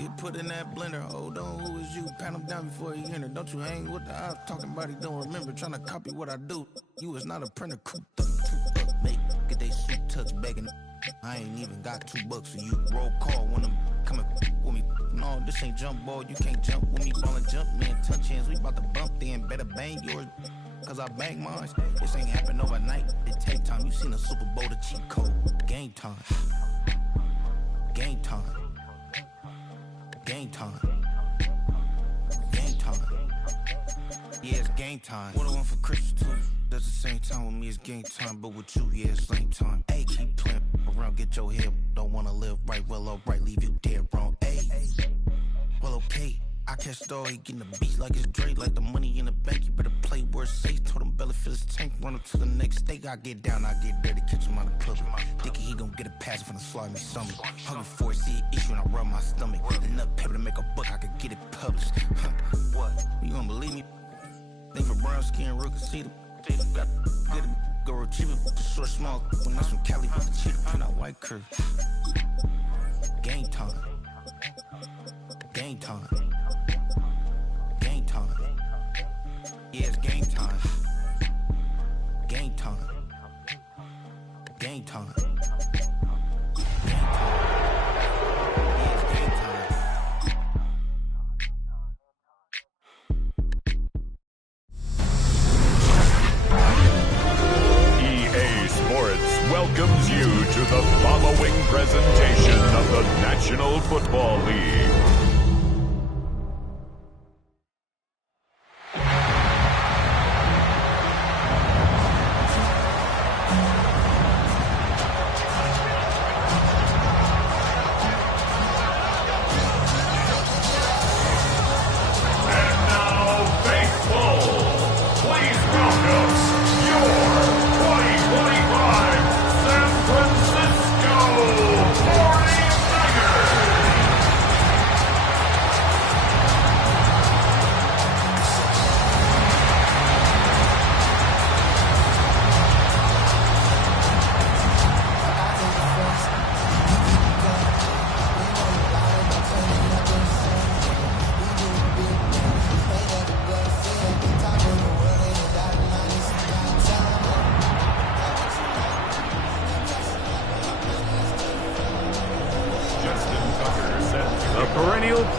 Get put in that blender. Hold on, who is you? Pat him down before he enter. Don't you hang with the eyes talking about he don't remember. Trying to copy what I do. You is not a printer. Cooped up, mate. Get they suit tucks begging. I ain't even got $2 for you. Roll call when I'm coming with me. No, this ain't jump ball. You can't jump with me. Ballin' jump, man. Touch hands. We about to bump then. Better bang yours. Cause I bang mine. This ain't happen overnight. It take time. You seen a Super Bowl, the cheat code. Game time. Game time. Game time. Game time. Yeah, it's game time. What I want for Christmas too. Does the same time with me, it's game time. But with you, yeah, it's lame time. Hey, keep playing around, get your head. Don't wanna live right, well, alright, leave you dead wrong. Hey, well, okay. I catch the he getting the beat like it's Dre, like the money in the bank. You better play where it's safe. Told him Bella fill his tank, run up to the next state. I get down, I get dirty, catch him on the club. Thinking he gon' get a pass from the slimy stomach. Hungry for it, see an issue and I rub my stomach. Enough paper to make a book, I could get it published. What? You don't believe me? Think for brown skin, real can see them. Got get it, go retrieve it, the short small. When that's from Cali with the cheetah print out white curve. Game time. Game time. Game time. Yeah, it's game time. Game time. Game time. Game time. Yeah, it's game time. EA Sports welcomes you to the following presentation of the National Football League.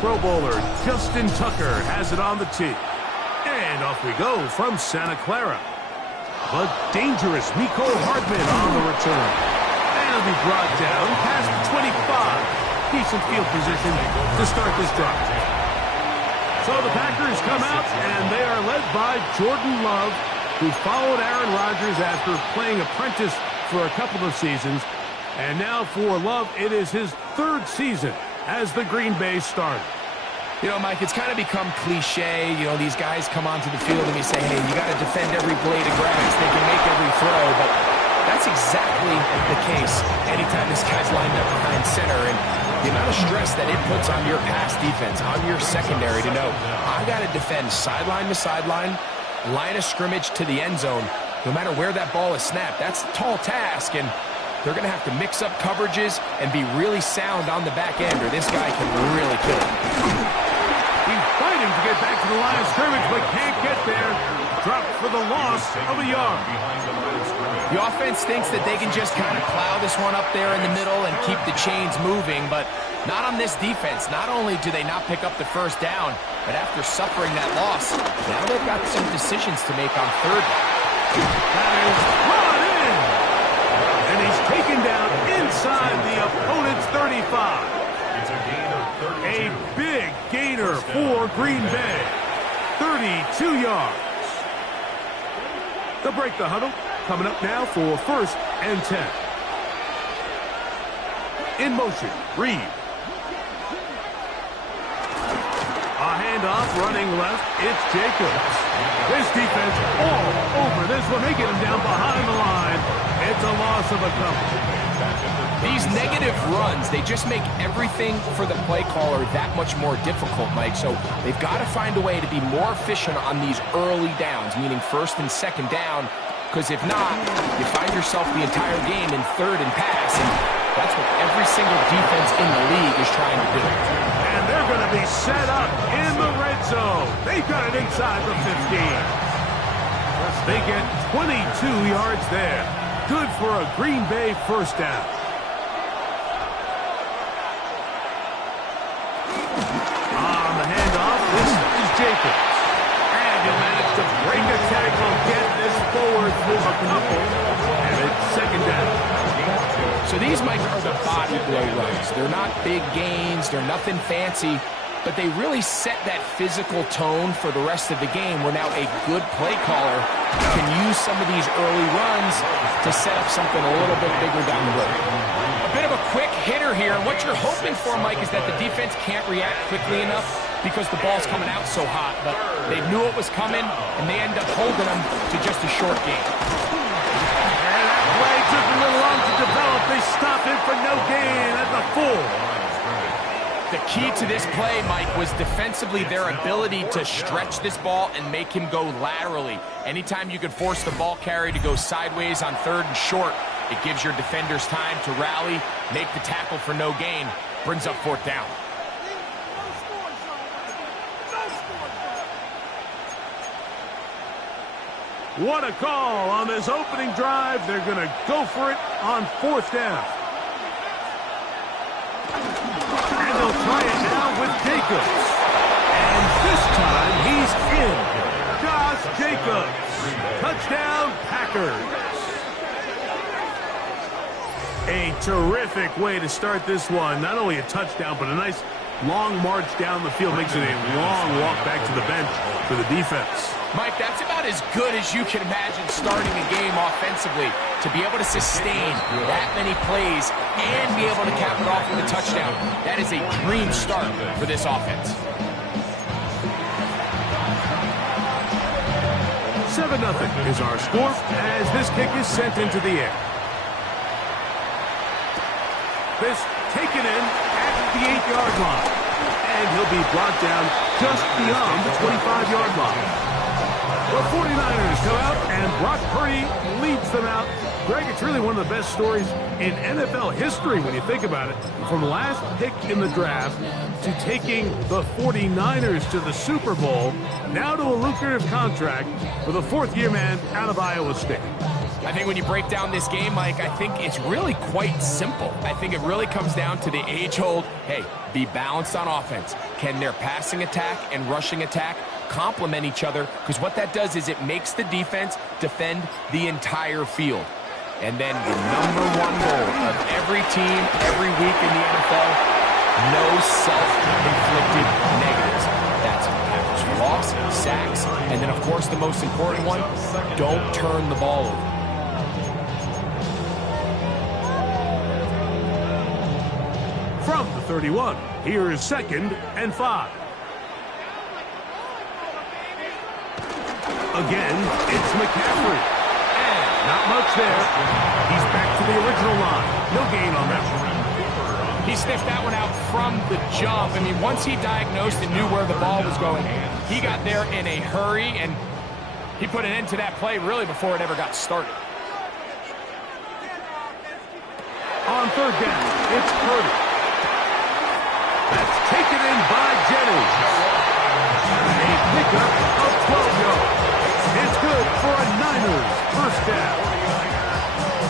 Pro Bowler Justin Tucker has it on the tee. And off we go from Santa Clara. The dangerous Mecole Hardman on the return. And he'll be brought down past the 25. Decent field position to start this drive. So the Packers come out, and they are led by Jordan Love, who followed Aaron Rodgers after playing apprentice for a couple of seasons. And now for Love, it is his third season as the Green Bay starter. You know, Mike, it's kind of become cliche. You know, these guys come onto the field and you say, hey, you got to defend every blade of grass. They can make every throw, but that's exactly the case anytime this guy's lined up behind center. And the amount of stress that it puts on your pass defense, on your secondary to know, I got to defend sideline to sideline, line of scrimmage to the end zone, no matter where that ball is snapped. That's a tall task, and they're going to have to mix up coverages and be really sound on the back end, or this guy can really kill it. He's fighting to get back to the line of scrimmage, but can't get there. Dropped for the loss of a yard. The offense thinks that they can just kind of plow this one up there in the middle and keep the chains moving, but not on this defense. Not only do they not pick up the first down, but after suffering that loss, now they've got some decisions to make on third down. That is brought in. And he's taken down inside the opponent's 35. A big gainer for Green Bay. 32 yards. They'll break the huddle. Coming up now for 1st and 10. In motion, Reed. A handoff running left. It's Jacobs. This defense all over this one. They get him down behind the line. It's a loss of a couple. These negative runs, they just make everything for the play caller that much more difficult, Mike. So they've got to find a way to be more efficient on these early downs, meaning 1st and 2nd down, because if not, you find yourself the entire game in 3rd and pass, and that's what every single defense in the league is trying to do. And they're going to be set up in the red zone. They've got it inside the 15. They get 22 yards there. Good for a Green Bay first down. On the handoff, this is Jacobs. And he'll manage to break a tackle, get this forward for a couple. And it's second down. So these, Mike, are the body blow runs. They're not big gains. They're nothing fancy. But they really set that physical tone for the rest of the game where now a good play caller can use some of these early runs to set up something a little bit bigger down the road. A bit of a quick hitter here. And what you're hoping for, Mike, is that the defense can't react quickly enough because the ball's coming out so hot. But they knew it was coming, and they end up holding them to just a short game. And that play took a little long to develop. They stop it for no gain at the 4. The key to this play, Mike, was defensively their ability to stretch this ball and make him go laterally. Anytime you could force the ball carrier to go sideways on 3rd and short, it gives your defenders time to rally, make the tackle for no gain, brings up 4th down. What a call on this opening drive. They're going to go for it on 4th down. And they'll try it now with Jacobs. And this time he's in. Josh Jacobs. Touchdown, Packers. A terrific way to start this one. Not only a touchdown, but a nice long march down the field. Makes it a long walk back to the bench for the defense. Mike, that's about as good as you can imagine starting a game offensively. To be able to sustain that many plays and be able to cap it off with a touchdown, that is a dream start for this offense. 7-0 is our score as this kick is sent into the air. This taken in at the 8-yard line. And he'll be brought down just beyond the 25-yard line. The 49ers come out, and Brock Purdy leads them out. Greg, it's really one of the best stories in NFL history when you think about it. From last pick in the draft to taking the 49ers to the Super Bowl, now to a lucrative contract for the 4th-year man out of Iowa State. I think when you break down this game, Mike, I think it's really quite simple. I think it really comes down to the age-old, hey, be balanced on offense. Can their passing attack and rushing attack complement each other? Because what that does is it makes the defense defend the entire field. And then the #1 goal of every team, every week in the NFL, no self-inflicted negatives. That's tackles for loss, sacks, and then, of course, the most important one, don't turn the ball over. From the 31, here is 2nd and 5. Again, it's McCaffrey. And not much there. He's back to the original line. No gain on that one. He sniffed that one out from the jump. I mean, once he diagnosed and knew where the ball was going, he got there in a hurry, and he put an end to that play really before it ever got started. On 3rd down, it's Purdy. That's taken in by Jennings. A pickup of 12 yards. It's good for a Niners first down.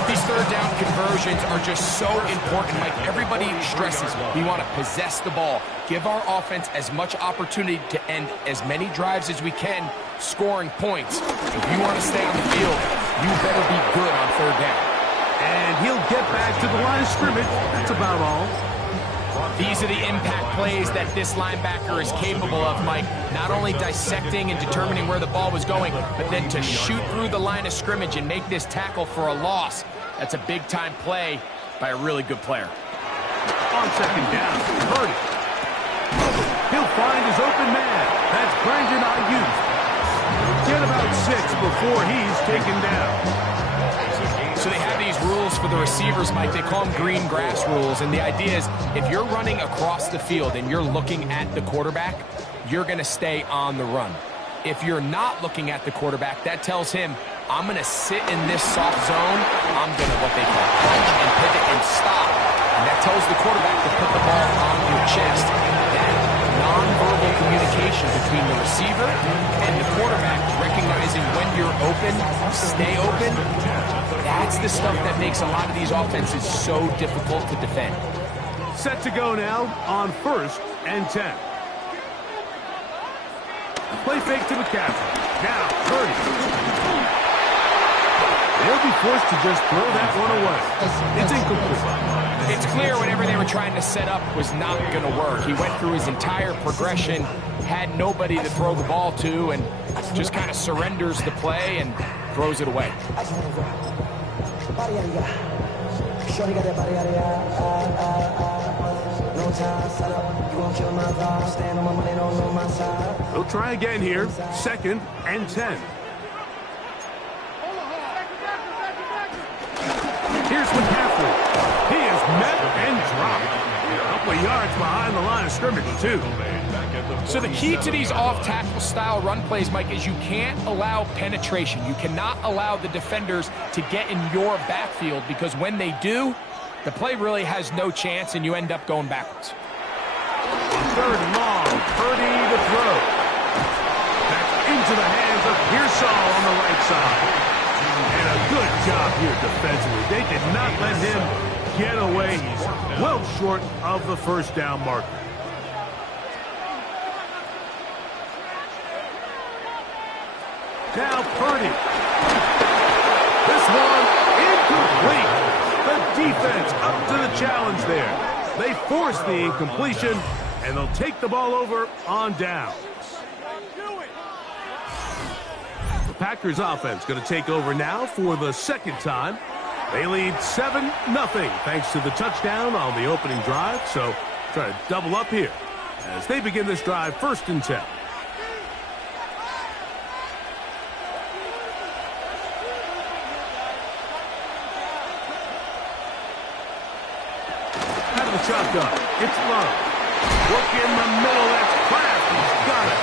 These 3rd down conversions are just so important. Like everybody stresses, we want to possess the ball, give our offense as much opportunity to end as many drives as we can, scoring points. If you want to stay on the field, you better be good on 3rd down. And he'll get back to the line of scrimmage. That's about all. These are the impact plays that this linebacker is capable of, Mike. Not only dissecting and determining where the ball was going, but then to shoot through the line of scrimmage and make this tackle for a loss. That's a big-time play by a really good player. On 2nd down, Purdy. He'll find his open man. That's Brandon Ayuk. Get about 6 before he's taken down. So they have these rules for the receivers, Mike. They call them green grass rules. And the idea is if you're running across the field and you're looking at the quarterback, you're going to stay on the run. If you're not looking at the quarterback, that tells him, I'm going to sit in this soft zone. I'm going to, what they call, punch and pivot and stop. And that tells the quarterback to put the ball on your chest. That nonverbal communication between the receiver and the quarterback, recognizing when you're open, stay open. That's the stuff that makes a lot of these offenses so difficult to defend. Set to go now on 1st and 10. Play fake to McCaffrey. Now, Purdy. They'll be forced to just throw that one away. It's incomplete. It's clear whatever they were trying to set up was not going to work. He went through his entire progression, had nobody to throw the ball to, and just kind of surrenders the play and throws it away. They'll try again here. 2nd and 10. Here's McCaffrey. He is met and dropped. A couple of yards behind the line of scrimmage, too. So the key to these off-tackle style run plays, Mike, is you can't allow penetration. You cannot allow the defenders to get in your backfield, because when they do, the play really has no chance and you end up going backwards. 3rd and long. Purdy to throw. Back into the hands of Pearsall on the right side. And a good job here defensively. They did not let him get away. He's well short of the 1st down marker. Now Purdy. This one incomplete. The defense up to the challenge there. They force the incompletion, and they'll take the ball over on down. The Packers offense going to take over now for the 2nd time. They lead 7-0 thanks to the touchdown on the opening drive. So try to double up here as they begin this drive 1st and 10. Out of the shotgun, it's Love. Look in the middle, that's Kraft. He's got it.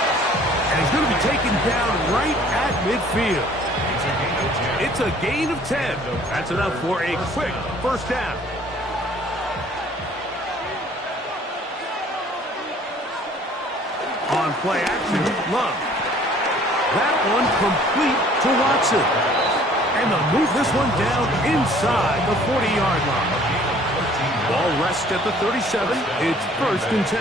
And he's going to be taken down right at midfield. It's a gain of 10. That's enough for a quick 1st down. On play action, Love. That one complete to Watson. And they'll move this one down inside the 40-yard line. Ball rests at the 37. It's 1st and 10.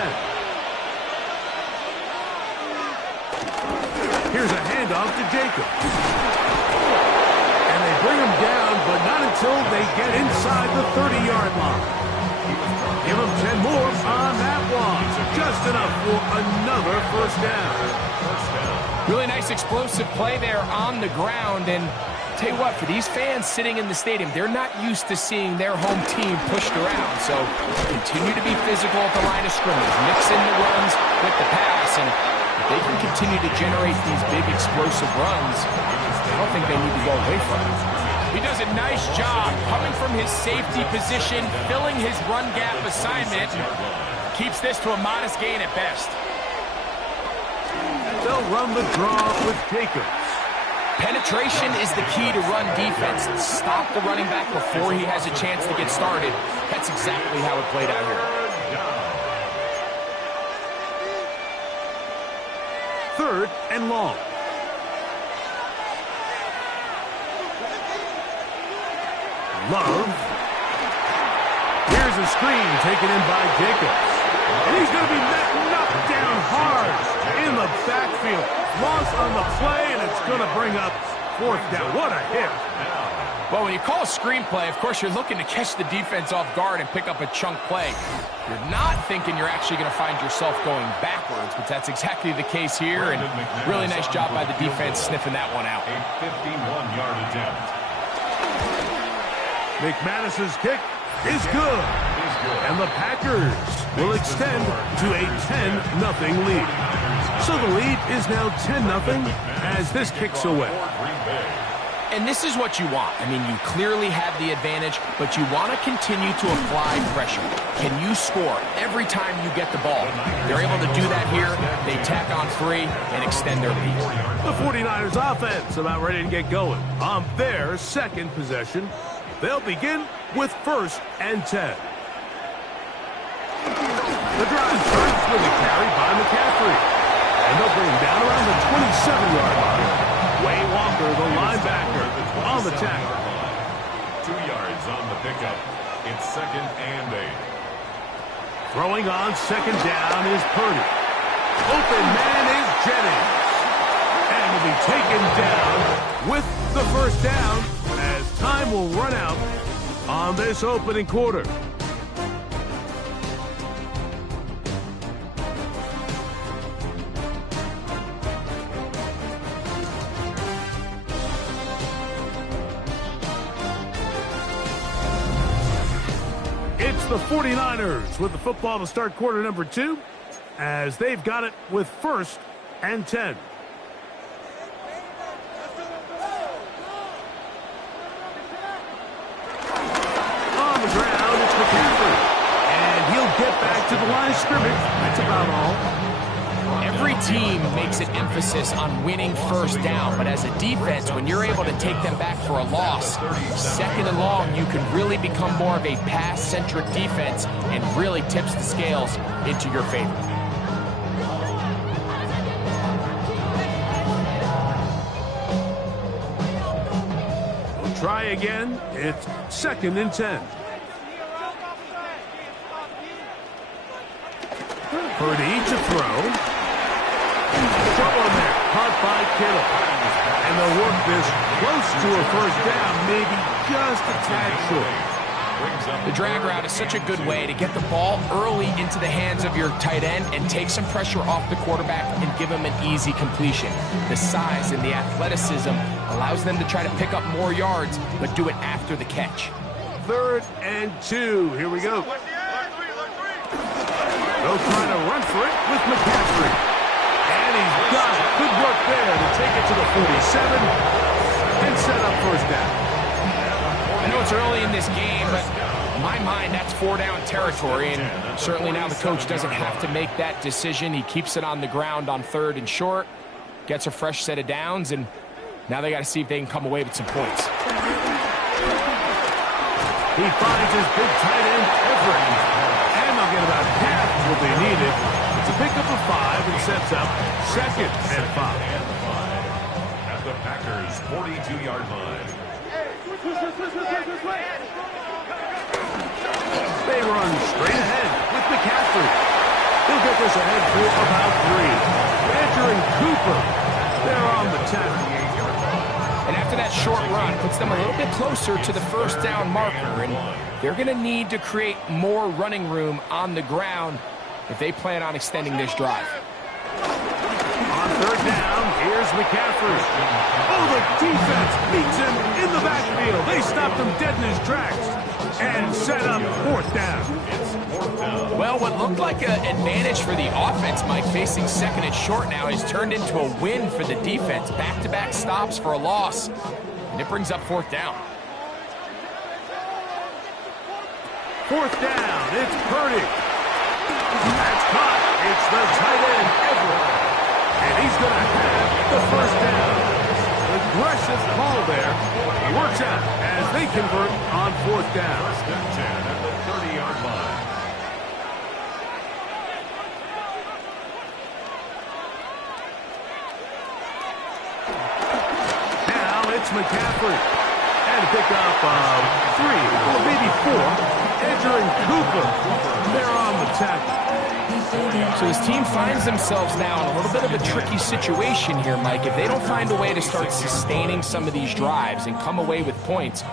Here's a handoff to Jacobs. And they bring him down, but not until they get inside the 30-yard line. Give him 10 more on that one. Just enough for another 1st down. Really nice explosive play there on the ground, and tell you what, for these fans sitting in the stadium, they're not used to seeing their home team pushed around. So continue to be physical at the line of scrimmage, mix in the runs with the pass, and if they can continue to generate these big explosive runs, I don't think they need to go away from it. He does a nice job coming from his safety position, filling his run gap assignment, keeps this to a modest gain at best. They'll run the draw with Jacobs. Penetration is the key to run defense. Stop the running back before he has a chance to get started. That's exactly how it played out here. 3rd and long. Love. Here's a screen taken in by Jacobs. And he's going to be knocked down hard in the backfield. Loss on the play, and it's going to bring up 4th down. What a hit. Well, when you call a screen play, of course, you're looking to catch the defense off guard and pick up a chunk play. You're not thinking you're actually going to find yourself going backwards, but that's exactly the case here, and really nice job by the defense sniffing that one out. A 51-yard attempt. McManus's kick is good. And the Packers will extend to a 10-0 lead. So the lead is now 10-0 as this kicks away. And this is what you want. I mean, you clearly have the advantage, but you want to continue to apply pressure. Can you score every time you get the ball? They're able to do that here. They tack on 3 and extend their lead. The 49ers offense about ready to get going. On their 2nd possession, they'll begin with 1st and 10. The drive starts with a carry by McCaffrey. And they'll bring him down around the 27-yard line. Way Walker, the linebacker, on the tackle. 2 yards on the pickup. It's 2nd and 8. Throwing on 2nd down is Purdy. Open man is Jennings. And will be taken down with the first down as time will run out on this opening quarter. It's the 49ers with the football to start quarter number 2 as they've got it with 1st and 10. On the ground, it's McCaffrey. And he'll get back to the line of scrimmage. That's about all. Every team makes an emphasis on winning first down, but as a defense, when you're able to take them back for a loss, 2nd and long, you can really become more of a pass-centric defense and really tips the scales into your favor. We'll try again. It's 2nd and 10. Purdy to throw. Trouble in there, caught by Kittle. And they'll work this close to a first down, maybe just a tad short. The drag route is such a good way to get the ball early into the hands of your tight end and take some pressure off the quarterback and give him an easy completion. The size and the athleticism allows them to try to pick up more yards, but do it after the catch. 3rd and 2, here we go. They'll try to run for it with McCaffrey. And he's got it. Good work there to take it to the 47 and set up first down. I know it's early in this game, but in my mind, that's 4-down territory, and certainly now the coach doesn't have to make that decision. He keeps it on the ground on 3rd and short, gets a fresh set of downs, and now they got to see if they can come away with some points. He finds his big tight end, Everett, and they'll get about half what they needed. It's a pickup of 5 and sets up 2nd and 5. At the Packers' 42-yard line. They run straight ahead with McCaffrey. He'll get this ahead for about 3. Badger and Cooper, they're on the tackle. And after that short run, puts them a little bit closer to the first down marker, and they're going to need to create more running room on the ground if they plan on extending this drive. On 3rd down, here's McCaffrey. Oh, the defense meets him in the backfield. They stopped him dead in his tracks and set up 4th down. Well, what looked like an advantage for the offense, Mike, facing 2nd and short now, has turned into a win for the defense. Back-to-back stops for a loss, and it brings up 4th down. 4th down, it's Purdy. That's caught. It's the tight end, Everett. And he's going to have the first down. Aggressive call there. Works out as they convert on 4th down. 1st and 10 at the 30-yard line. Now it's McCaffrey. And a pickup of 3 or maybe 4. Badger and Cooper, they're on the tackle. So his team finds themselves now in a little bit of a tricky situation here, Mike. If they don't find a way to start sustaining some of these drives and come away with points,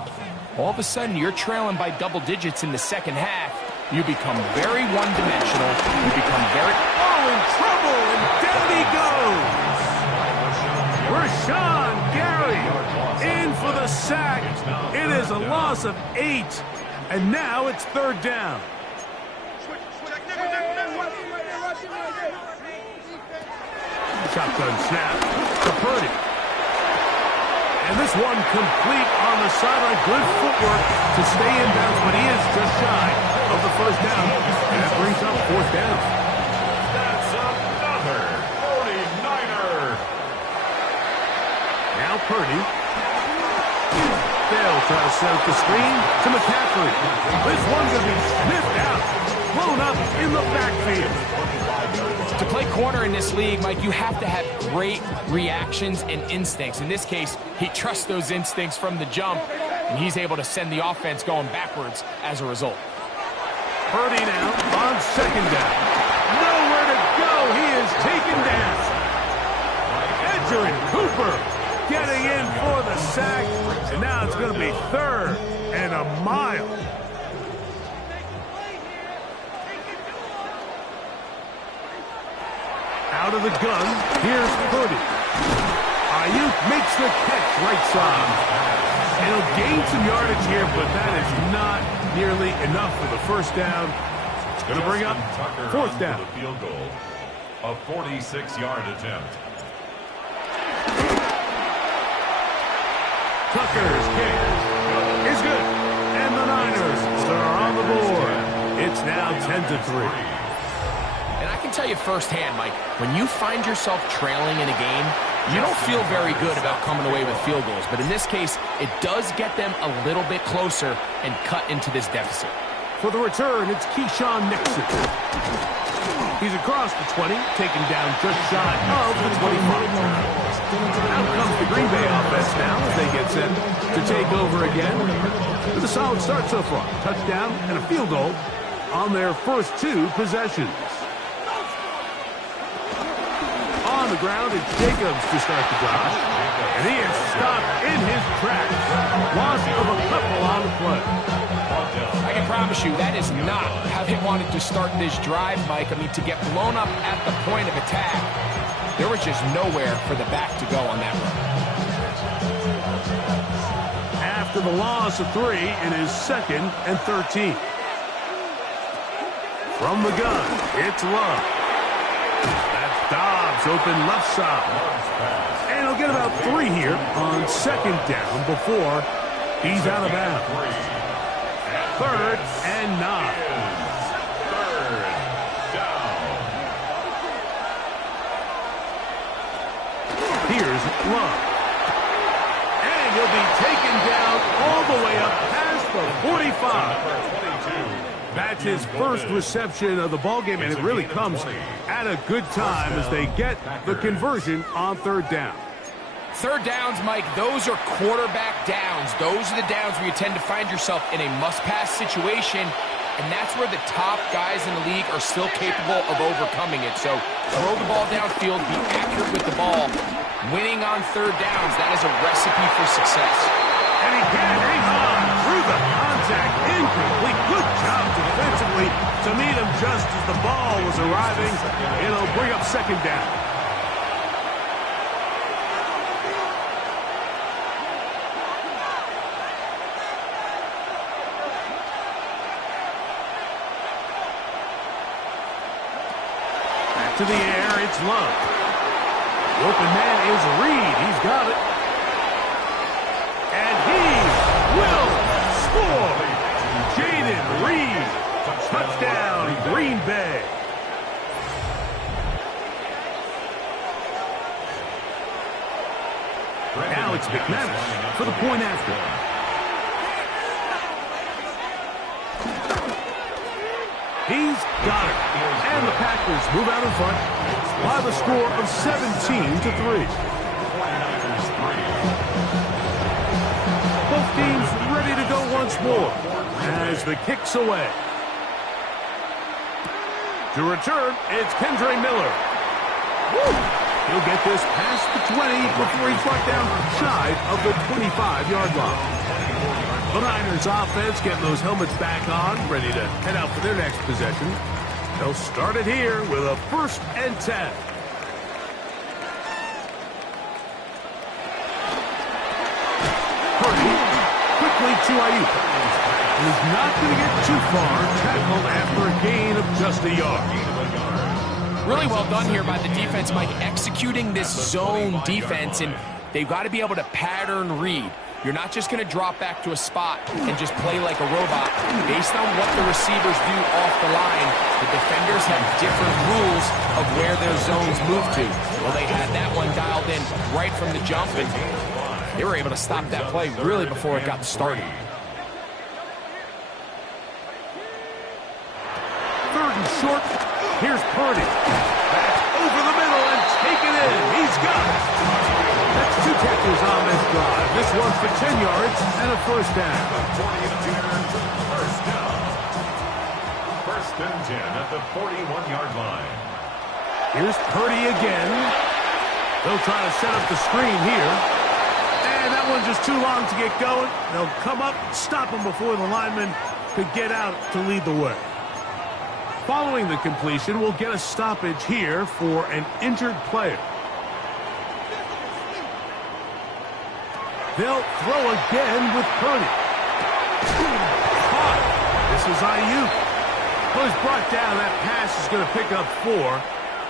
all of a sudden you're trailing by double digits in the 2nd half. You become very one-dimensional. You become very... Oh, in trouble, and down he goes. Rashawn Gary in for the sack. It is a loss of 8. And now it's 3rd down. Shotgun snap to Purdy. And this one complete on the sideline. Good footwork to stay in bounds, but he is just shy of the first down. And that brings up 4th down. That's another 49er. Now Purdy. They'll try to set up the screen to McCaffrey. This one's going to be sniffed out. blown up in the backfield. To play corner in this league, Mike, you have to have great reactions and instincts. In this case, he trusts those instincts from the jump, and he's able to send the offense going backwards as a result. Purdy now on second down. Nowhere to go. He is taken down. Edgerrin Cooper getting in for the sack, and now it's going to be 3rd and a mile. Out of the gun, here's Purdy. Ayuk makes the catch right side. He'll gain some yardage here, but that is not nearly enough for the first down. It's going to bring up 4th down. The field goal, a 46-yard attempt. Tucker's kick is good, and the Niners are on the board. It's now 10-3. And I can tell you firsthand, Mike, when you find yourself trailing in a game, you don't feel very good about coming away with field goals. But in this case, it does get them a little bit closer and cut into this deficit. For the return, it's Keyshawn Nixon. He's across the 20, taken down just shy of the 25. Out comes the Green Bay offense now as they get set to take over again. With a solid start so far. Touchdown and a field goal on their first 2 possessions. On the ground, it's Jacobs to start the drive. And he is stopped in his tracks. Loss of a couple on the play. I can promise you that is not how they wanted to start this drive, Mike. I mean, to get blown up at the point of attack, there was just nowhere for the back to go on that run. After the loss of 3, it is 2nd and 13. From the gun, it's Love. That's Dobbs open left side. And he'll get about 3 here on 2nd down before he's out of bounds. 3rd and 9. Here's Love. And he'll be taken down all the way up past the 45. That's his first reception of the ballgame, and it really comes at a good time as they get the conversion on 3rd down. 3rd downs, Mike, those are quarterback downs. Those are the downs where you tend to find yourself in a must-pass situation, and that's where the top guys in the league are still capable of overcoming it. So throw the ball downfield, be accurate with the ball. Winning on 3rd downs, that is a recipe for success. And he can't hang on through the contact. Incomplete. Good job defensively to meet him just as the ball was arriving. It'll bring up 2nd down. Back to the air, it's Love. The open man is Reed. He's got it. And he will score. Jaden Reed. Touchdown, Green Bay. Alex McManus for the point after. He's got it. And the Packers move out in front by the score of 17-3. Both teams ready to go once more as the kick's away. To return, it's Kendre Miller. He'll get this past the 20 before he's brought down shy of the 25-yard line. The Niners offense getting those helmets back on, ready to head out for their next possession. They'll start it here with a 1st and 10. Purdy quickly to Ayuk. He's not going to get too far, tackled after a gain of just a yard. Really well done here by the defense, Mike, executing this zone defense, and they've got to be able to pattern read. You're not just going to drop back to a spot and just play like a robot. Based on what the receivers do off the line, the defenders have different rules of where their zones move to. Well, they had that one dialed in right from the jump, and they were able to stop that play really before it got started. short. Here's Purdy. That's over the middle and taken in. He's got it. That's 2 catches on this drive. This one for 10 yards and a first down. First and 10 at the 41-yard line. Here's Purdy again. They'll try to set up the screen here. And that one's just too long to get going. They'll come up, stop him before the lineman could get out to lead the way. Following the completion, we'll get a stoppage here for an injured player. They'll throw again with Purdy. Caught. This is Ayuk. Well, he's brought down. That pass is going to pick up 4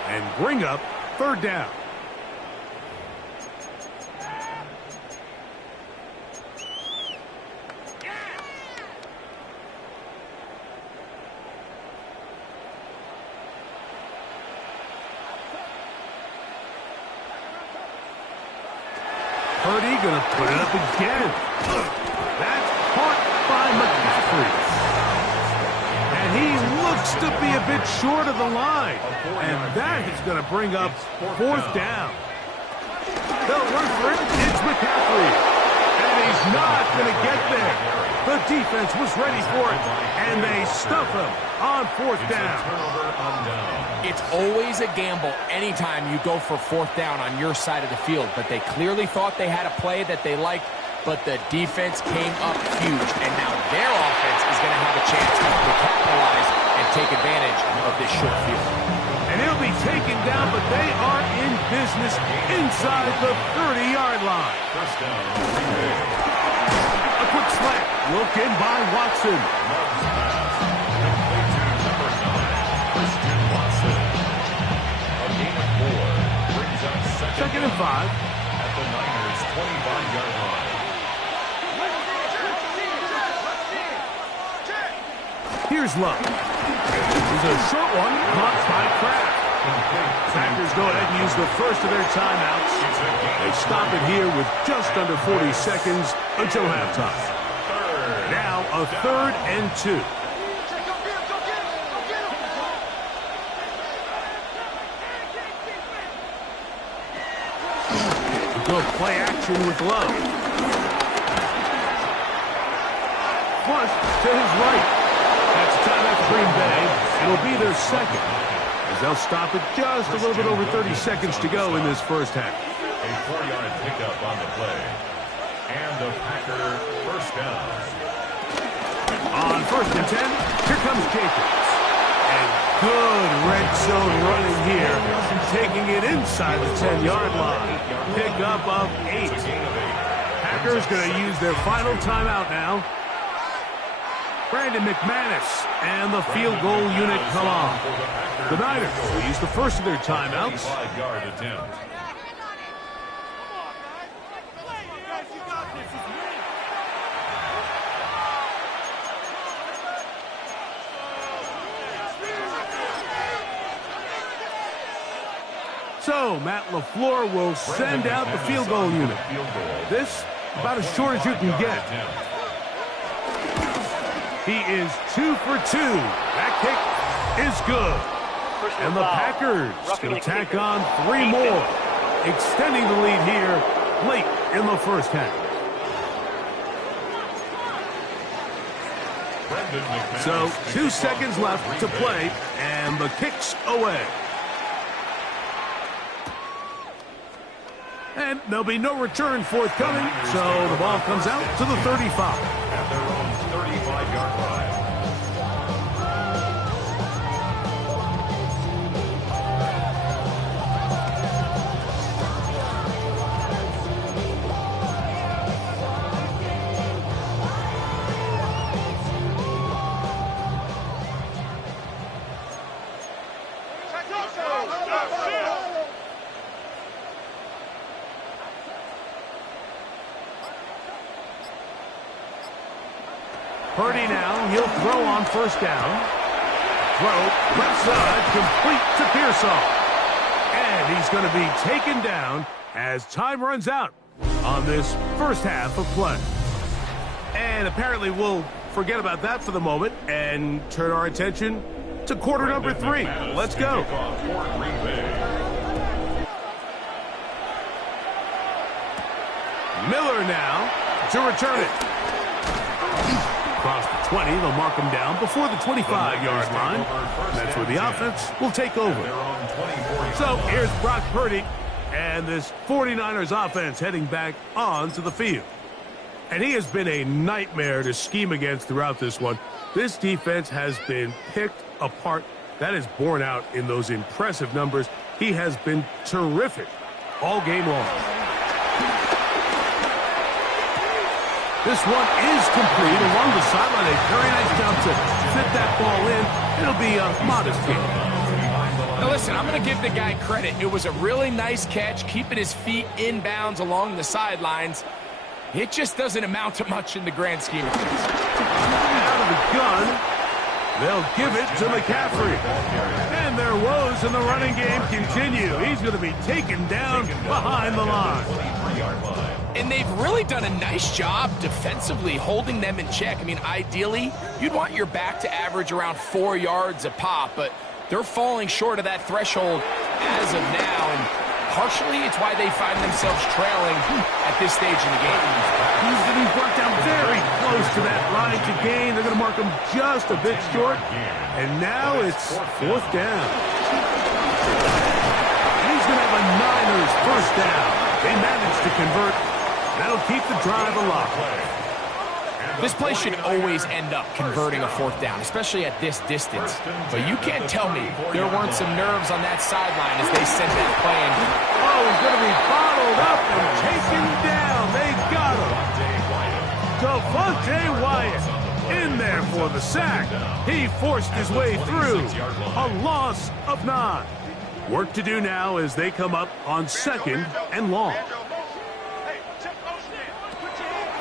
and bring up third down. Purdy going to put it up again. That's caught by McCaffrey. And he looks to be a bit short of the line. And that is going to bring up fourth down. They'll run for it. It's McCaffrey. And he's not going to get there. The defense was ready for it. And they stuff him on fourth down. It's always a gamble anytime you go for fourth down on your side of the field, but they clearly thought they had a play that they liked, but the defense came up huge, and now their offense is going to have a chance to capitalize and take advantage of this short field. And he'll be taken down, but they are in business inside the 30-yard line. First down. A quick slant. Look in by Watson. Second and 5. At the Niners' 25-yard line. Here's Love. This is a short one, caught by Kraft. Packers go ahead and use the first of their timeouts. They stop it here with just under 40 seconds until halftime. Now a 3rd and 2. Go play action with Love. Flush to his right. That's a timeout for Green Bay. It'll be their second, as they'll stop it just a little bit over 30 seconds to go in this first half. A 4-yard pickup on the play. And a Packer first down. On 1st and 10, here comes Jacobs. And good red zone running here, taking it inside the 10-yard line. Pickup of 8. Packers going to use their final timeout now. Brandon McManus and the field goal unit come on. The Niners will use the first of their timeouts. 5-yard attempt. So, Matt LaFleur will send out the field goal unit. This, about as short as you can get. He is 2 for 2. That kick is good. And the Packers will tack on 3 more, extending the lead here late in the first half. So, 2 seconds left to play, and the kick's away. And there'll be no return forthcoming, so the ball comes out to the 35. At their own 35-yard line. Purdy now, he'll throw on first down. Throw, left side, complete to Pearsall. And he's going to be taken down as time runs out on this first half of play. And apparently we'll forget about that for the moment and turn our attention to quarter number 3. Let's go. Miller now to return it. Across the 20, they'll mark him down before the 25-yard line. That's where the offense will take over. So here's Brock Purdy and this 49ers offense heading back onto the field. And he has been a nightmare to scheme against throughout this one. This defense has been picked apart. That is borne out in those impressive numbers. He has been terrific all game long. This one is complete along the sideline. A very nice job to fit that ball in. It'll be a modest game. Now listen, I'm going to give the guy credit. It was a really nice catch, keeping his feet inbounds along the sidelines. It just doesn't amount to much in the grand scheme of things. Out of the gun, they'll give it to McCaffrey. And their woes in the running game continue. He's going to be taken down behind the line. And they've really done a nice job defensively holding them in check. I mean, ideally, you'd want your back to average around 4 yards a pop, but they're falling short of that threshold as of now, and partially it's why they find themselves trailing at this stage in the game. He's getting brought down very close to that line to gain. They're going to mark him just a bit short, and now it's 4th down. He's going to have a Niners first down. They managed to convert. That'll keep the drive alive. This play should always end up converting a 4th down, especially at this distance. But you can't tell me there weren't some nerves on that sideline as they sent that play in. Oh, he's going to be bottled up and taken down. They got him. Devontae Wyatt in there for the sack. He forced his way through. A loss of 9. Work to do now as they come up on 2nd and long.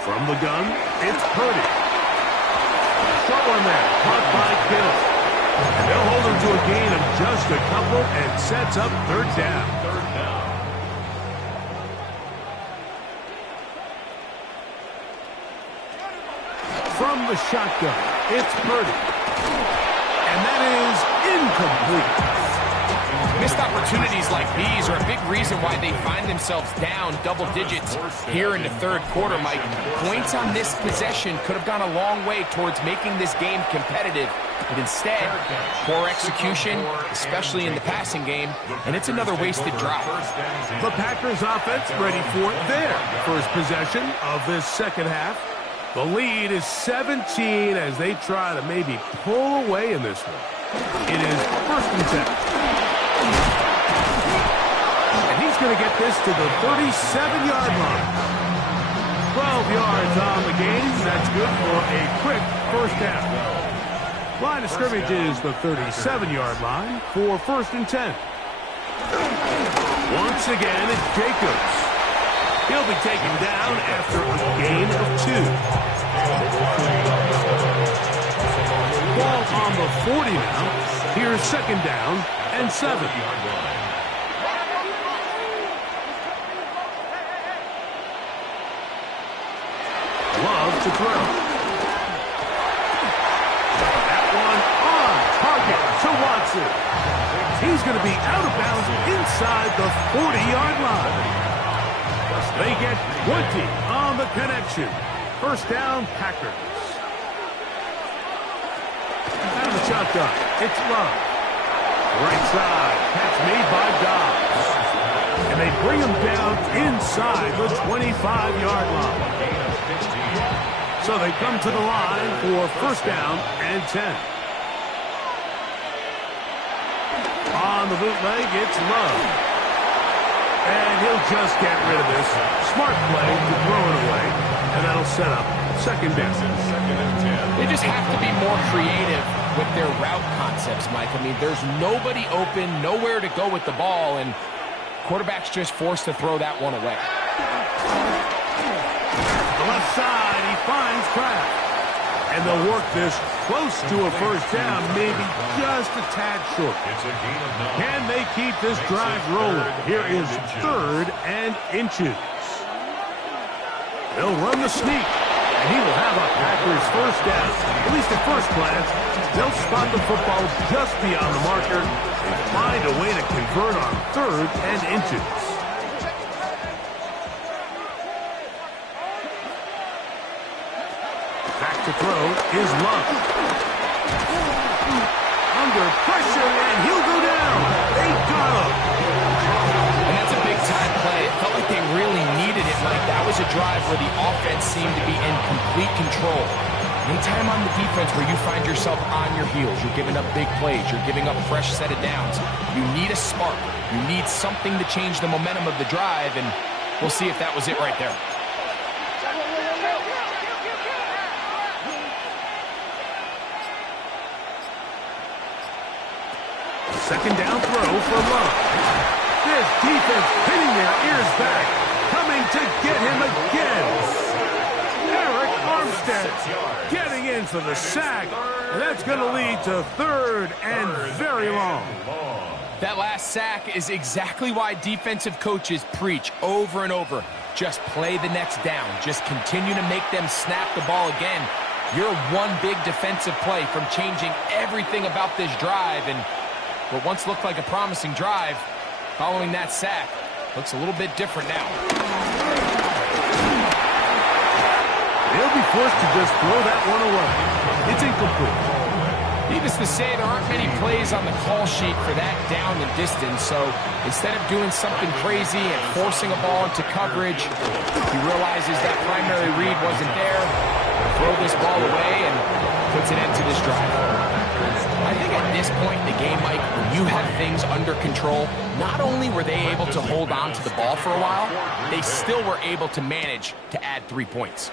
From the gun, it's Purdy. Short one there, caught by Kittle. And they'll hold him to a gain of just a couple and sets up 3rd down. From the shotgun, it's Purdy. And that is incomplete. Missed opportunities like these are a big reason why they find themselves down double digits here in the 3rd quarter, Mike. Points on this possession could have gone a long way towards making this game competitive. But instead, poor execution, especially in the passing game, and it's another wasted drive. The Packers offense ready for their first possession of this 2nd half. The lead is 17 as they try to maybe pull away in this one. It is 1st and 10. And he's going to get this to the 37-yard line. 12 yards on the game. That's good for a quick 1st down. Line of scrimmage is the 37-yard line for 1st and 10. Once again, it's Jacobs. He'll be taken down after a gain of 2. Ball on the 40 now. Here's 2nd down and 7. Love to throw. That one on target to Watson. He's going to be out of bounds inside the 40-yard line. They get 20 on the connection. 1st down, Packers. Out of the shotgun, it's Love. Right side, catch made by Dobbs. And they bring him down inside the 25-yard line. So they come to the line for 1st down and 10. On the bootleg, it's Love. And he'll just get rid of this. Smart play to throw it away. And that'll set up 2nd down. They just have to be more creative with their route concepts, Mike. I mean, there's nobody open, nowhere to go with the ball, and quarterback's just forced to throw that one away. The left side, he finds Kraft. And they'll work this close to a 1st down, maybe just a tad short. Can they keep this drive rolling? Here is 3rd and inches. They'll run the sneak. And he will have a Packers first down. At least at first glance, they'll spot the football just beyond the marker and find a way to convert on 3rd and inches. Back to throw is Love. Under pressure, and he'll go down. They got him. And that's a big-time play. It felt like they really needed it. Like that was a drive where the offense seemed to be in complete control. Anytime on the defense where you find yourself on your heels, you're giving up big plays, you're giving up a fresh set of downs, you need a spark. You need something to change the momentum of the drive, and we'll see if that was it right there. Second down throw for Love. This defense pinning their ears back, coming to get him again. Eric Armstead getting in for the sack, and that's going to lead to 3rd and very long. That last sack is exactly why defensive coaches preach over and over. Just play the next down. Just continue to make them snap the ball again. You're one big defensive play from changing everything about this drive, and what once looked like a promising drive, following that sack, looks a little bit different now. They'll be forced to just throw that one away. It's incomplete. Needless to say, there aren't many plays on the call sheet for that down and distance, so instead of doing something crazy and forcing a ball into coverage, he realizes that primary read wasn't there, throw this ball away, and puts an end to this drive. I think at this point in the game, Mike, when you have things under control, not only were they able to hold on to the ball for a while, they still were able to manage to add 3 points.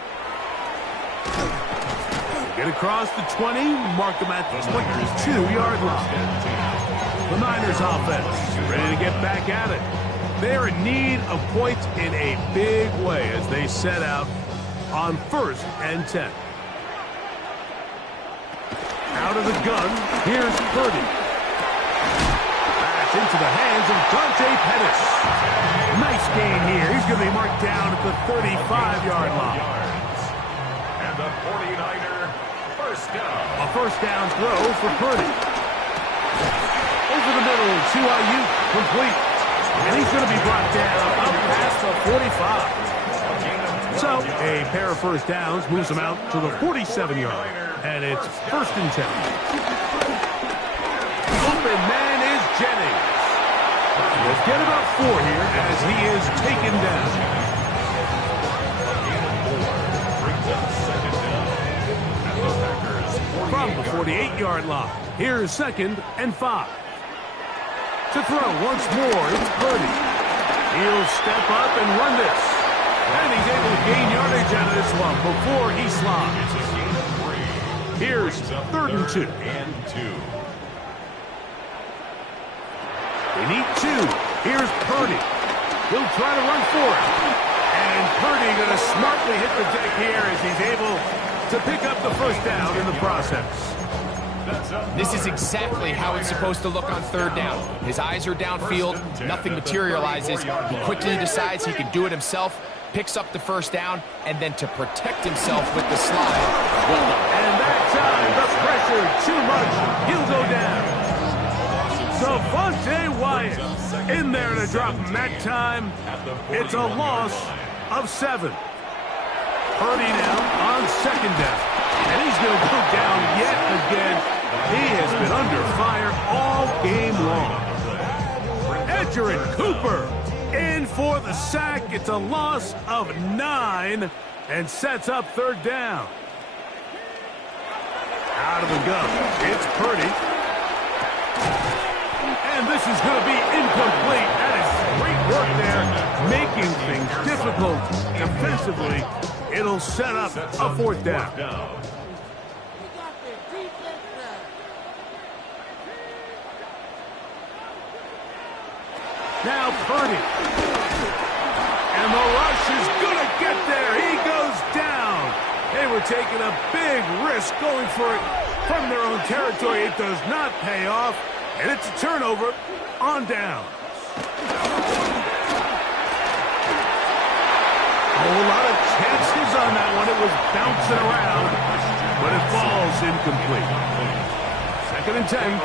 Get across the 20, mark them at the 22-yard line. The Niners offense ready to get back at it. They're in need of points in a big way as they set out on 1st and 10. Out of the gun, here's Purdy. That's into the hands of Dante Pettis. Nice gain here. He's going to be marked down at the 35-yard line. And the 49er first down. A first down throw for Purdy. Over the middle to Ayuk, complete. And he's going to be brought down up past the 45. So a pair of first downs moves him out to the 47-yard. And it's 1st and 10. Open man is Jennings. Let's get about 4 here as he is taken down. From the 48-yard line, here's 2nd and 5. To throw once more, it's Purdy. He'll step up and run this. And he's able to gain yardage out of this one before he slides. Here's 3rd and 2. They need 2. Here's Purdy. He'll try to run for it. And Purdy going to smartly hit the deck here as he's able to pick up the first down in the process. This is exactly how it's supposed to look on 3rd down. His eyes are downfield, nothing materializes. He quickly decides he can do it himself, picks up the first down, and then to protect himself with the slide. Well done. And that time, the pressure too much. He'll go down. Devontae Wyatt in there to drop him that time. It's a loss of 7. Purdy now on 2nd down. And he's going to go down yet again. He has been under fire all game long. Edgerrin Cooper in for the sack. It's a loss of 9 and sets up 3rd down. Out of the gun, it's Purdy. And this is going to be incomplete. That is great work there, making things difficult defensively. It'll set up a 4th down. Now Purdy. And the rush is going to get there. He goes down. They were taking a big risk going for it from their own territory. It does not pay off. And it's a turnover on down. A whole lot of chances on that one. It was bounce it around, but it falls incomplete. 2nd and 10.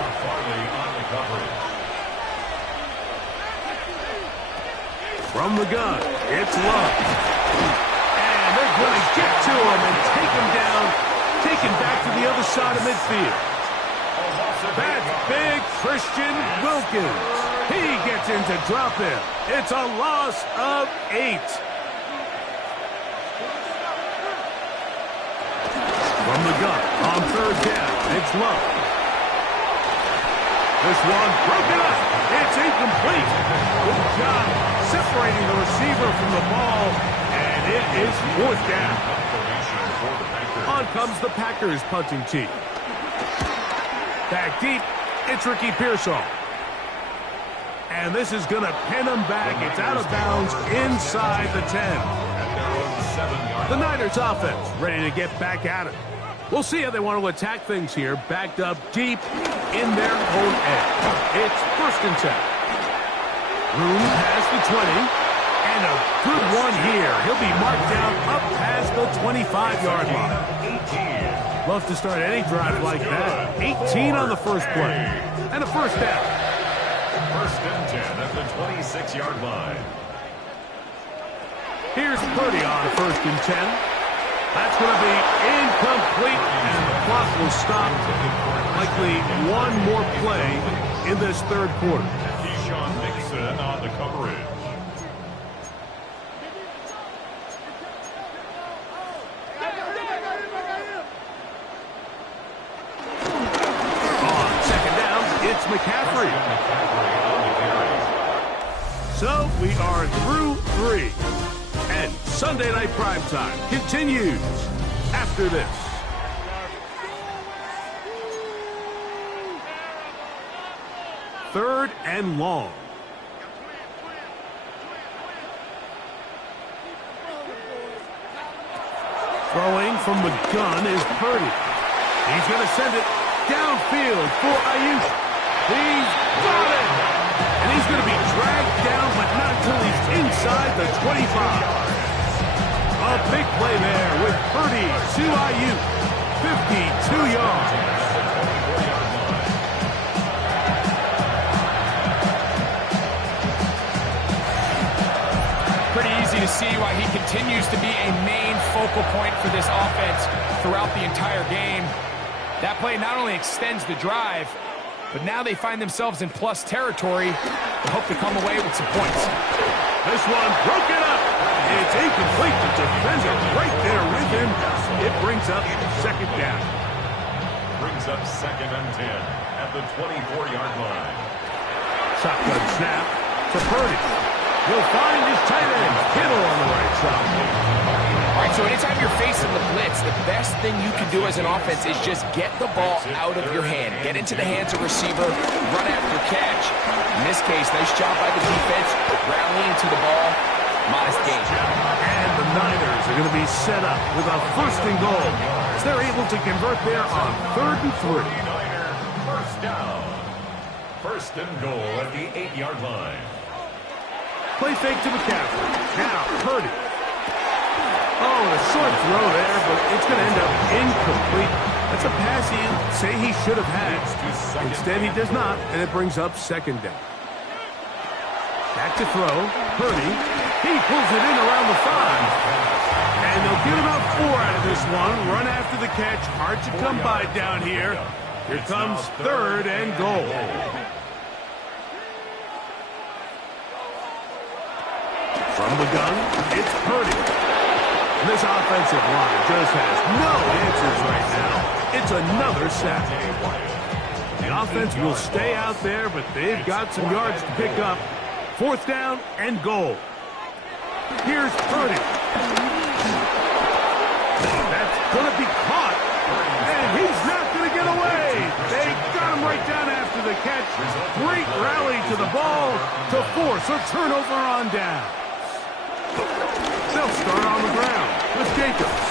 From the gun, it's Love. And they're going to get to him and take him down, take him back to the other side of midfield. That's big Christian Wilkins. He gets in to drop him. It's a loss of 8. From the gun, on 3rd down, it's Love. This one broken up. It's incomplete. Good job separating the receiver from the ball, and it is 4th down. On comes the Packers punting team. Back deep, it's Ricky Pearsall. And this is going to pin him back. It's out of bounds inside the 10. The Niners offense ready to get back at it. We'll see how they want to attack things here, backed up deep in their own end. It's 1st and 10. Room past the 20. And a good one here. He'll be marked down up past the 25-yard line. Love to start any drive like that. 18 on the first play. And a 1st down. 1st and 10 at the 26-yard line. Here's Purdy on 1st and 10. That's going to be incomplete, and the clock will stop. Likely one more play in this 3rd quarter. Keyshawn Nixon on the coverage. On 2nd down, it's McCaffrey. So we are through 3. And Sunday Night Primetime continues after this. Third and long. Throwing from the gun is Purdy. He's going to send it downfield for Ayuk. He's got it! And he's going to be dragged down, but not until he's inside the 25. A big play there with Purdy to Ayuk. 52 yards. Pretty easy to see why he continues to be a main focal point for this offense throughout the entire game. That play not only extends the drive, but now they find themselves in plus territory and hope to come away with some points. This one broken up. It's incomplete. The defender right there with him. It brings up 2nd down. Brings up 2nd and 10 at the 24-yard line. Shotgun snap to Purdy. He'll find his tight end, Kittle, on the right side. All right, so anytime you're facing the blitz, the best thing you can do as an offense is just get the ball out of your hand. Get into the hands of receiver, run after catch. In this case, nice job by the defense, rallying to the ball. Modest gain. And the Niners are going to be set up with a 1st and goal as they're able to convert there on 3rd and 3. 1st down. 1st and goal at the 8-yard line. Play fake to McCaffrey. Now, Purdy. Oh, a short throw there, but it's going to end up incomplete. That's a pass he'd say he should have had. Instead, he does not, and it brings up 2nd down. Back to throw. Purdy. He pulls it in around the 5. And they'll get about 4 out of this one. Run after the catch. Hard to come by down here. Here comes 3rd and goal. From the gun, it's Purdy. And this offensive line just has no answers right now. It's another sack. The offense will stay out there, but they've got some yards to pick up. 4th down and goal. Here's Purdy. That's going to be caught. And he's not going to get away. They got him right down after the catch. Great rally to the ball to force a turnover on down. They'll start on the ground with Jacobs.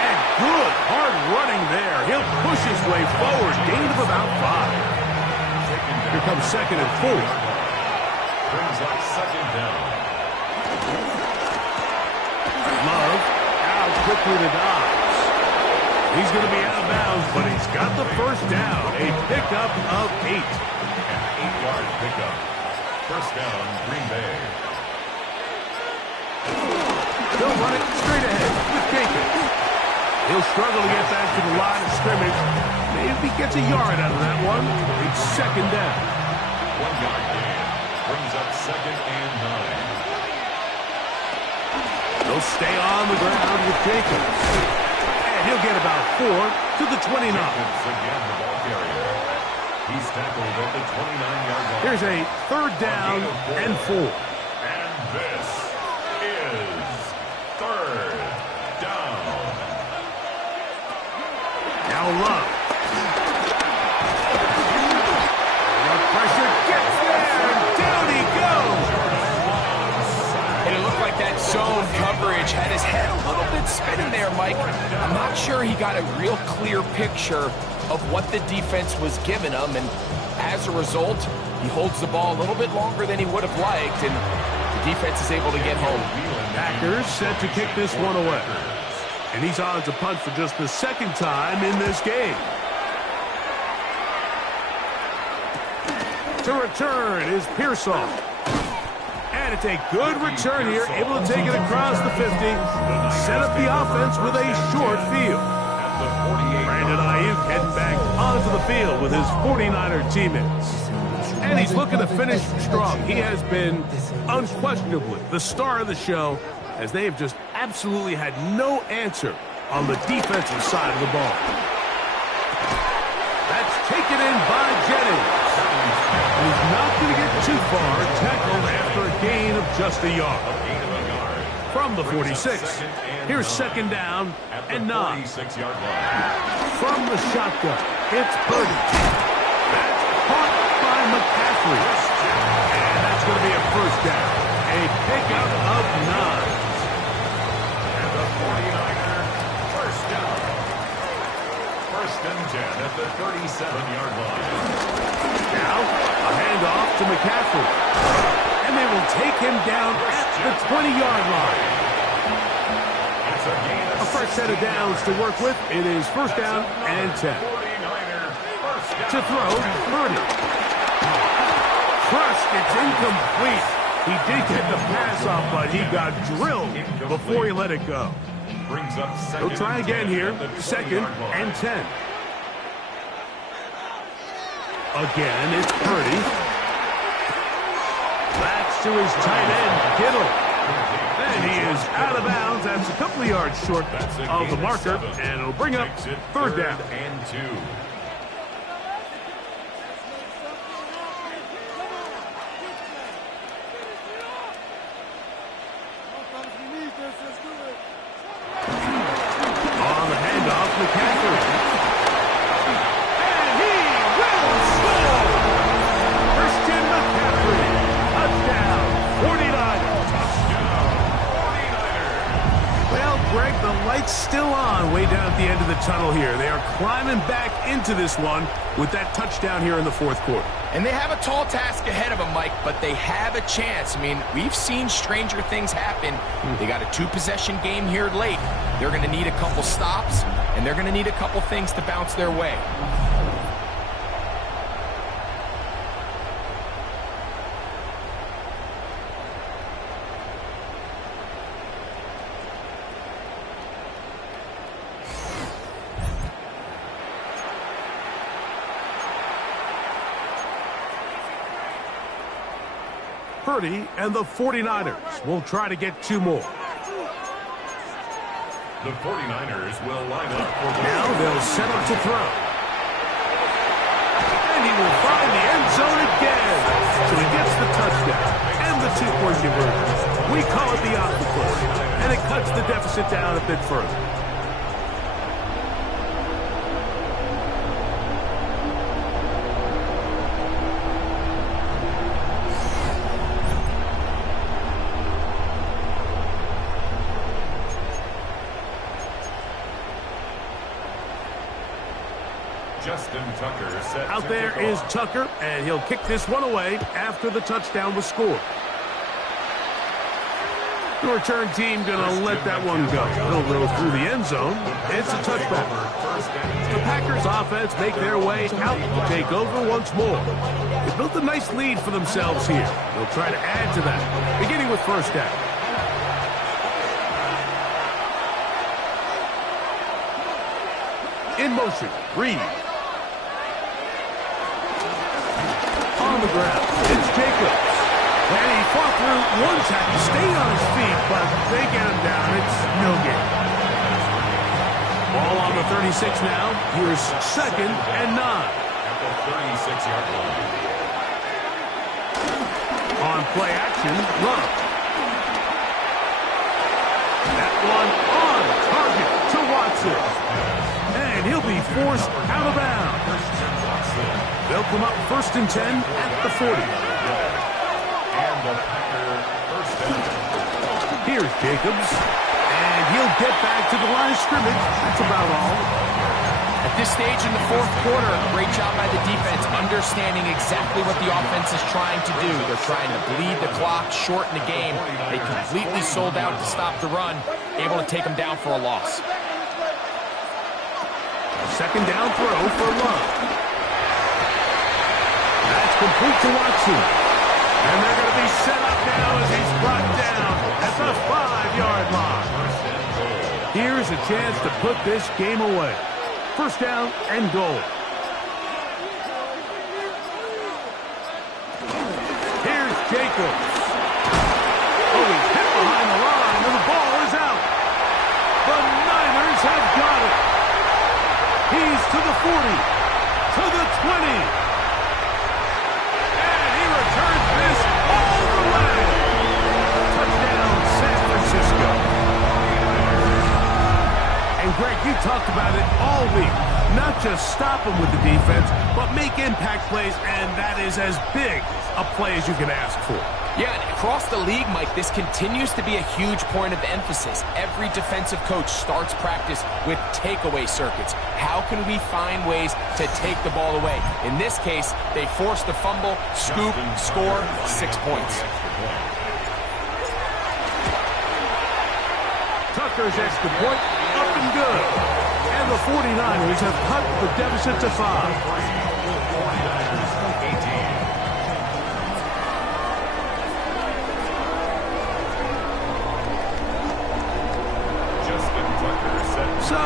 And good hard running there. He'll push his way forward. Gain of about 5. Here comes 2nd and 4. Brings up 2nd down. Love out quickly to Dobbs. He's going to be out of bounds, but he's got the first down. A pickup of 8. An 8-yard pickup. First down, Green Bay. They'll run it straight ahead with Jenkins. He'll struggle to get back to the line of scrimmage. Maybe gets a yard out of that one. It's second down. 1-yard gain. Brings up second and 9. They'll stay on the ground with Jenkins. And he'll get about 4 to the 29. Jenkins again, the ball carrier. He's tackled at the 29-yard line. Here's a third down and 4. And this is third down. Now Love. The pressure gets there, and down he goes. And it looked like that zone coverage had his head a little bit spinning there, Mike. I'm not sure he got a real clear picture of what the defense was giving him, and as a result, he holds the ball a little bit longer than he would have liked, and the defense is able to get home. Packers set to kick this one away. And he's on to punt for just the second time in this game. To return is Pearsall. And it's a good return here, able to take it across the 50, set up the offense with a short field. Brandon Ayuk heading back onto the field with his 49er teammates. And he's looking to finish strong. He has been unquestionably the star of the show, as they have just absolutely had no answer on the defensive side of the ball. That's taken in by Jennings. And he's not going to get too far, tackled after a gain of just a yard. From the 46, here's second down and 9. From the shotgun, it's Purdy. That's caught by McCaffrey. And that's going to be a first down. A pickup of 9. And the 49er first down. First and 10 at the 37-yard line. Now, a handoff to McCaffrey. And they will take him down at the 20-yard line. A fresh set of downs to work with. It is first down and 10. To throw, Purdy. First, it's incomplete. He did get the pass off, but he got drilled before he let it go. He'll try again here. Second and 10. Again, it's Purdy. That's to his tight end, Kittle. And he is out of bounds. That's a couple of yards short of the marker, and it'll bring up third down. And 2. On the handoff, McCaffrey. And he will score! Christian McCaffrey. Touchdown, 49ers. Well, Greg, the light's still on way down at the end of the tunnel here. They are climbing back into this one with that touchdown here in the fourth quarter. And they have a tall task ahead of them, Mike, but they have a chance. I mean, we've seen stranger things happen. They got a 2-possession game here late. They're going to need a couple stops, and they're going to need a couple things to bounce their way. Purdy and the 49ers will try to get 2 more. The 49ers will line up for Now they'll set up to throw. And he will find the end zone again. So he gets the touchdown and the 2-point conversion. We call it the octopus. And it cuts the deficit down a bit further. Justin Tucker set Out to there kick is off. Tucker, and he'll kick this one away after the touchdown was scored. The return team going to let that one go. They'll go through the end zone. It's a touchback. The Packers offense make their way out to take over once more. They built a nice lead for themselves here. They'll try to add to that, beginning with first down. In motion, Reed. On the ground, it's Jacobs. And he fought through one tackle, stayed on his feet, but they get him down. It's no gain. Ball on the 36 now. Here's 2nd and 9. At the 36-yard line. On play action, Love. That one on target to Watson. And he'll be forced out of bounds. They'll come up 1st and 10 at the 40. And the Packer first down. Here's Jacobs. And he'll get back to the line of scrimmage. That's about all. At this stage in the fourth quarter, great job by the defense, understanding exactly what the offense is trying to do. They're trying to bleed the clock, shorten the game. They completely sold out to stop the run, able to take them down for a loss. 2nd down throw for Love. That's complete to Watson. And they're going to be set up now as he's brought down at the 5-yard line. Here's a chance to put this game away. 1st down and goal. Here's Jacobs. Oh, he's hit behind the line, and the ball is out. The Niners have got it. He's to the 40, to the 20. And he returns this all the way. Touchdown, San Francisco. And Greg, you talked about it all week. Not just stop them with the defense, but make impact plays, and that is as big a play as you can ask for. Yeah, and across the league, Mike, this continues to be a huge point of emphasis. Every defensive coach starts practice with takeaway circuits. How can we find ways to take the ball away? In this case, they forced the fumble, scoop, score, 6 points. Tucker's extra point, up and good. And the 49ers have cut the deficit to 5. So,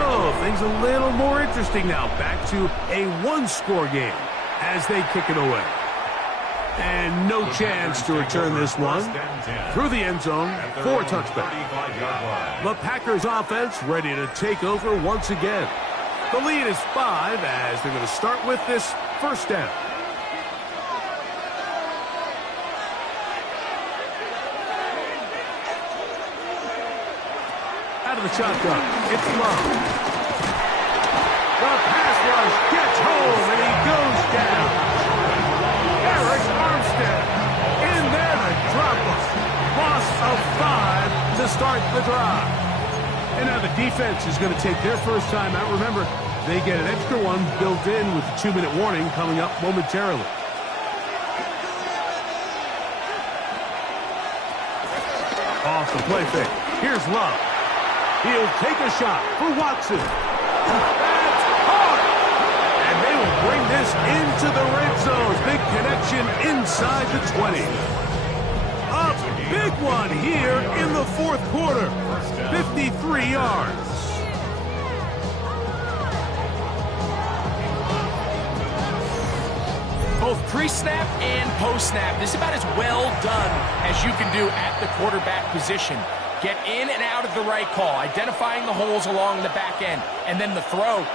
things a little more interesting now. Back to a one-score game as they kick it away. And no chance to return this one through the end zone for a touchback. The Packers offense ready to take over once again. The lead is 5 as they're going to start with this 1st down. Out of the shotgun, it's Love. The pass rush gets home, and he goes down. Eric Armstead in there to drop him. Loss of 5 to start the drive. And now the defense is going to take their first time out. Remember, they get an extra one built in with the 2-minute warning coming up momentarily. Off the play fake. Here's Love. He'll take a shot for Watson. That's hard. And they will bring this into the red zone. Big connection inside the 20. A big one here in the 4th quarter. 53 yards. Both pre-snap and post-snap. This is about as well done as you can do at the quarterback position. Get in and out of the right call, identifying the holes along the back end, and then the throw.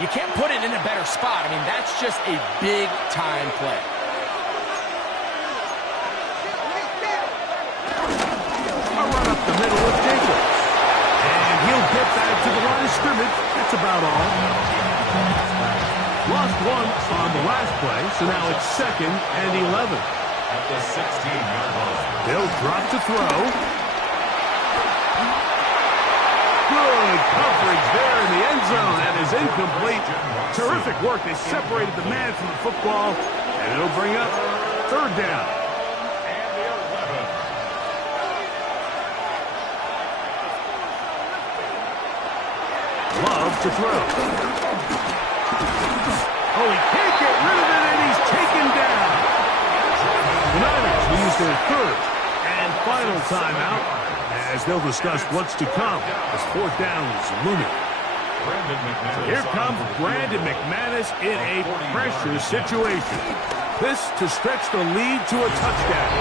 You can't put it in a better spot. I mean, that's just a big-time play. A run up the middle with Jacobs. And he'll get back to the line of scrimmage. That's about all. Lost one on the last play, so now it's 2nd and 11. At the 16-yard line. They'll drop to throw. Good coverage there in the end zone. That is incomplete. Terrific work. They separated the man from the football, and it'll bring up 3rd down. And the 11. Love to throw. Oh, he can't get rid of it, and he's taken down. The Niners will use their third and final timeout as they'll discuss what's to come as fourth down is looming. Here comes Brandon McManus in a pressure situation. This to stretch the lead to a touchdown.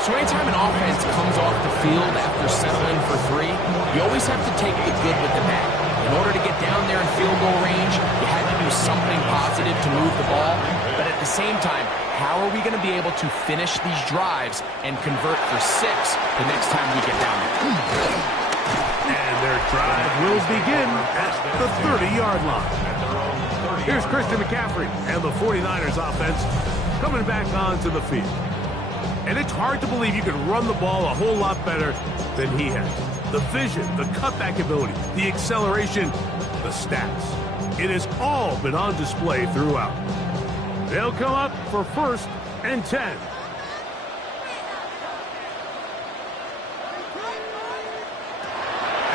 So anytime an offense comes off the field after settling for three, you always have to take the good with the bad. In order to get down there in field goal range, you had to do something positive to move the ball. But at the same time, how are we going to be able to finish these drives and convert for 6 the next time we get down there? And their drive will begin at the 30-yard line. Here's Christian McCaffrey and the 49ers offense coming back onto the field. And it's hard to believe you can run the ball a whole lot better than he has. The vision, the cutback ability, the acceleration, the stats. It has all been on display throughout. They'll come up for 1st and 10.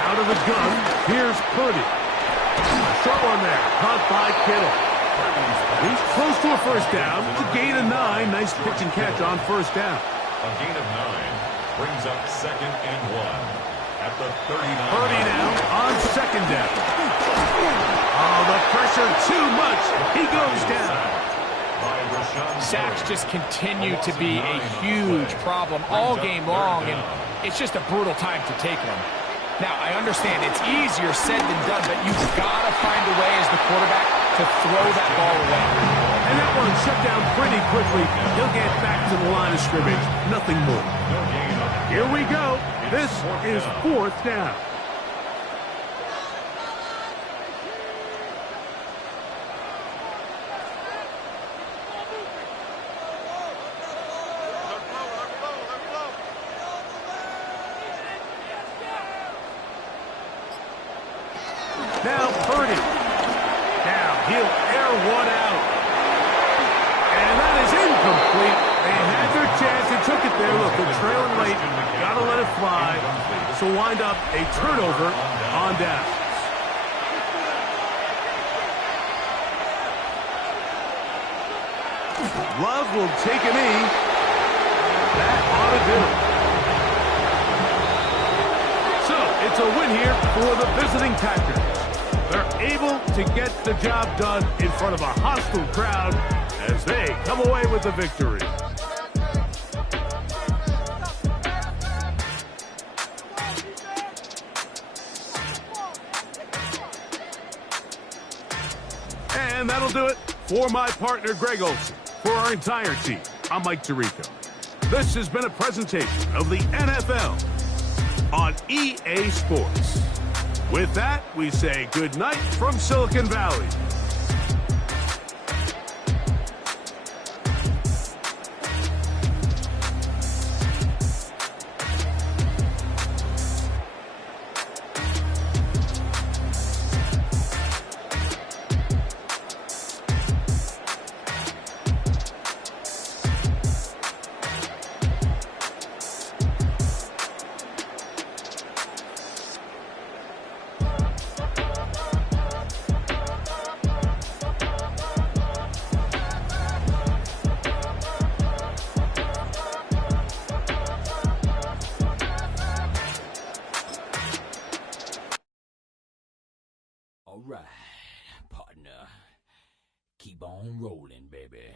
Out of the gun, here's Purdy. Short one there, caught by Kittle. He's close to a first down. It's a gain of 9. Nice pitch and catch on first down. A gain of 9 brings up 2nd and 1 at the 39. Purdy now on 2nd down. Oh, the pressure too much. He goes down. Sacks just continue to be a huge problem all game long, and it's just a brutal time to take one. Now, I understand it's easier said than done, but you've got to find a way as the quarterback to throw that ball away. And that one shut down pretty quickly. He'll get back to the line of scrimmage. Nothing more. Here we go. This is 4th down. Now Purdy. Now he'll air one out. And that is incomplete. They had their chance and took it there. Look, they're trailing late. Got to let it fly. So wind up a turnover on down. Love will take a knee. That ought to do it. So it's a win here for the visiting Packers. They're able to get the job done in front of a hostile crowd as they come away with the victory. And that'll do it for my partner, Greg Olsen. For our entire team, I'm Mike Tirico. This has been a presentation of the NFL on EA Sports. With that, we say good night from Silicon Valley. All right, partner. Keep on rolling, baby.